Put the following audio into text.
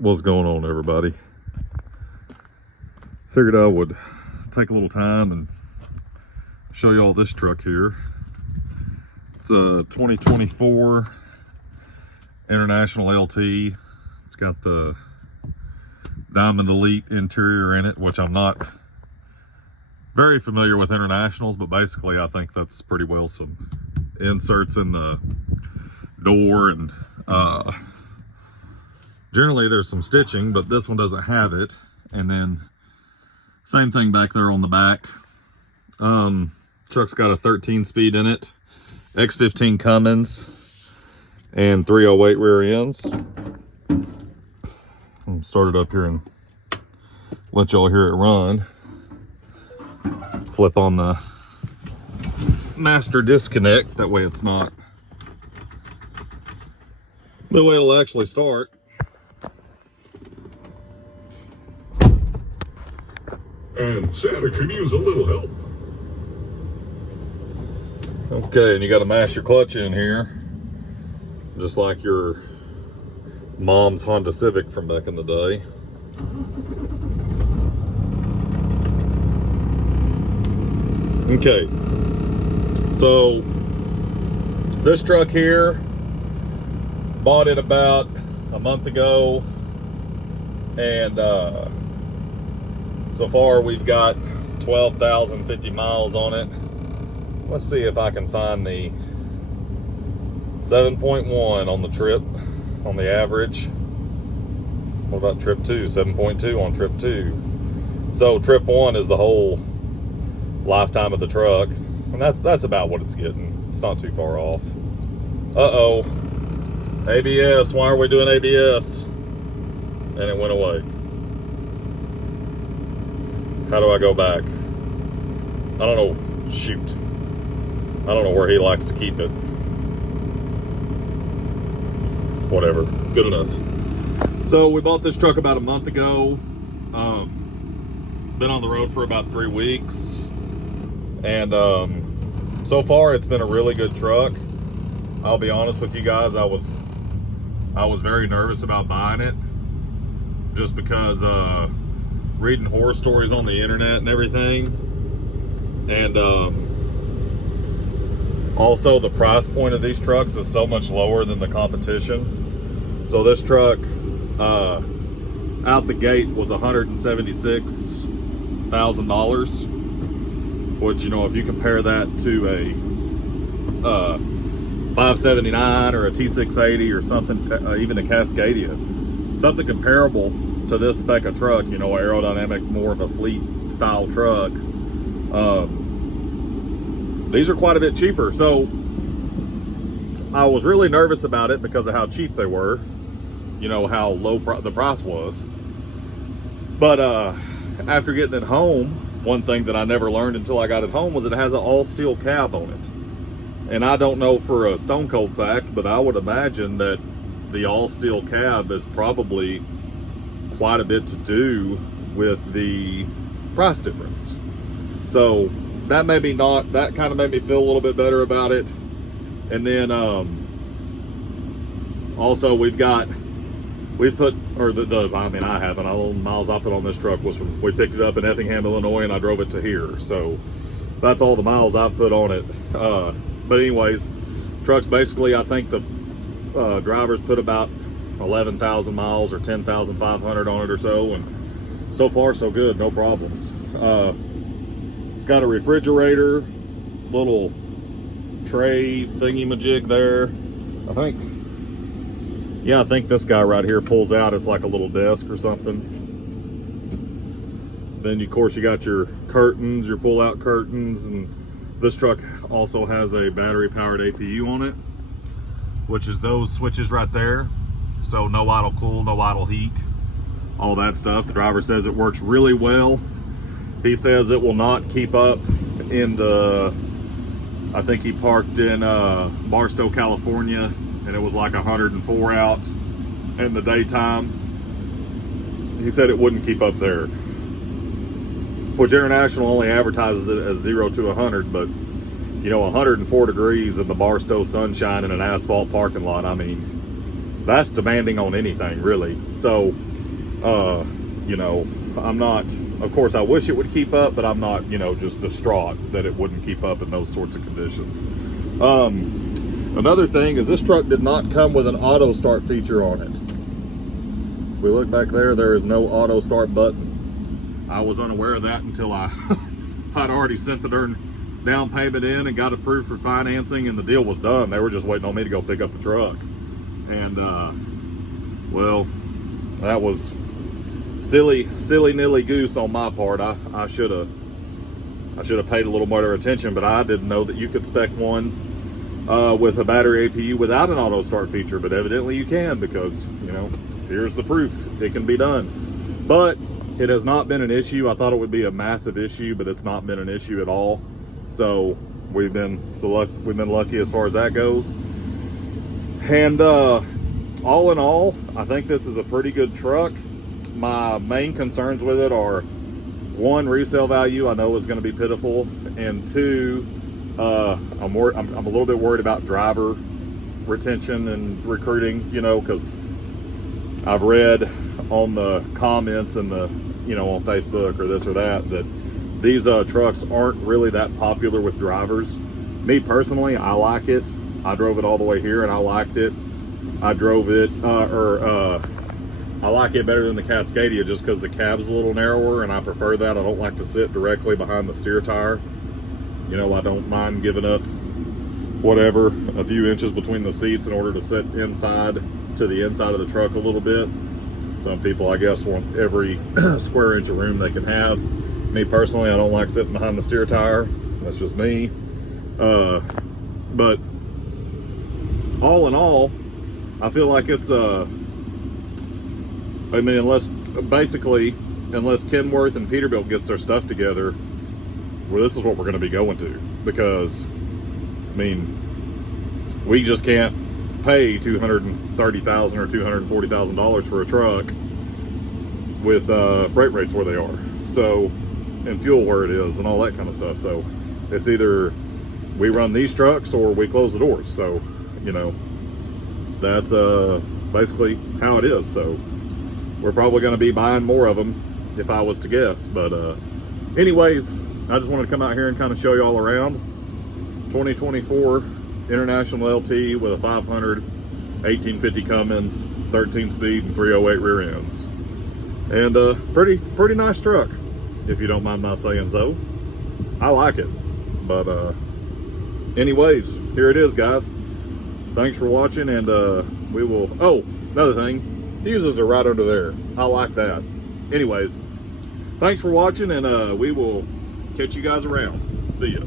What's going on, everybody? Figured I would take a little time and show you all this truck here. It's a 2024 International LT. It's got the Diamond Elite interior in it, which I'm not very familiar with Internationals, but basically I think that's pretty well some inserts in the door, and generally there's some stitching, but this one doesn't have it. And then same thing back there on the back. Truck's got a 13 speed in it, X15 Cummins, and 308 rear ends. I'll start it up here and let y'all hear it run. Flip on the master disconnect, that way it's not the way it'll actually start. And Santa could use a little help. Okay, and you got to mash your clutch in here, just like your mom's Honda Civic from back in the day. Okay, so this truck here, bought it about a month ago, and so far we've got 12,050 miles on it. Let's see if I can find the 7.1 on the trip, on the average. What about trip 2? 7.2 on trip 2. So trip 1 is the whole lifetime of the truck, and that's about what it's getting. It's not too far off. Uh-oh. ABS, why are we doing ABS? And it went away. How do I go back? I don't know. Shoot. I don't know where he likes to keep it. Whatever. Good enough. So we bought this truck about a month ago. Been on the road for about 3 weeks. And so far it's been a really good truck. I'll be honest with you guys, I was very nervous about buying it, just because reading horror stories on the internet and everything, and also the price point of these trucks is so much lower than the competition. So this truck out the gate was $176,000, which, you know, if you compare that to a 579 or a T680 or something, even a Cascadia, something comparable to this spec of truck, you know, aerodynamic, more of a fleet style truck, these are quite a bit cheaper. So I was really nervous about it because of how cheap they were, you know, how low the price was. But after getting it home, one thing that I never learned until I got it home was it has an all steel cab on it. And I don't know for a stone cold fact, but I would imagine that the all steel cab is probably quite a bit to do with the price difference. So that made me that kind of made me feel a little bit better about it. And then also I haven't, all the miles I put on this truck was from, we picked it up in Effingham, Illinois, and I drove it to here. So that's all the miles I've put on it. But anyways, truck's basically, I think the drivers put about 11,000 miles or 10,500 on it or so, and so far so good, no problems. It's got a refrigerator, little tray thingy-majig there. I think this guy right here pulls out, it's like a little desk or something. Then of course you got your curtains, your pull-out curtains, and this truck also has a battery-powered APU on it, which is those switches right there. So no idle cool, no idle heat, all that stuff. The driver says it works really well. He says it will not keep up in the, I think he parked in Barstow, California, and it was like 104 out in the daytime. He said it wouldn't keep up there, which International only advertises it as 0 to 100, but you know, 104 degrees in the Barstow sunshine in an asphalt parking lot, I mean, that's demanding on anything, really. So, you know, I'm not, of course, I wish it would keep up, but I'm not, you know, just distraught that it wouldn't keep up in those sorts of conditions. Another thing is this truck did not come with an auto start feature on it. If we look back there, there is no auto start button. I was unaware of that until I'd already sent the darn down payment in and got approved for financing, and the deal was done. They were just waiting on me to go pick up the truck. And well, that was silly nilly goose on my part. I should have paid a little more attention, but I didn't know that you could spec one with a battery APU without an auto start feature, but evidently you can, because, you know, here's the proof. It can be done. But it has not been an issue. I thought it would be a massive issue, but it's not been an issue at all. So we've been lucky as far as that goes. And all in all, I think this is a pretty good truck. My main concerns with it are, one, resale value I know is going to be pitiful, and two, I'm a little bit worried about driver retention and recruiting, you know, because I've read on the comments and the, you know, on Facebook or this or that, that these trucks aren't really that popular with drivers. Me personally, I like it. I drove it all the way here and I liked it. I drove it, I like it better than the Cascadia just because the cab's a little narrower, and I prefer that. I don't like to sit directly behind the steer tire. You know, I don't mind giving up whatever, a few inches between the seats in order to sit inside to the inside of the truck a little bit. Some people, I guess, want every square inch of room they can have. Me personally, I don't like sitting behind the steer tire. That's just me. But all in all, I feel like it's I mean, unless Kenworth and Peterbilt gets their stuff together, well, this is what we're going to be going to, because, I mean, we just can't pay $230,000 or $240,000 for a truck with freight rates where they are, so, and fuel where it is and all that kind of stuff. So it's either we run these trucks or we close the doors. So, you know, that's basically how it is. So we're probably going to be buying more of them if I was to guess. But anyways, I just wanted to come out here and kind of show you all around. 2024 International LT with a 500, 1850 Cummins, 13 speed and 308 rear ends. And pretty nice truck, if you don't mind my saying so. I like it. But anyways, here it is, guys. Thanks for watching, and we will, oh, another thing, fuses are right under there. I like that. Anyways, thanks for watching, and we will catch you guys around. See ya.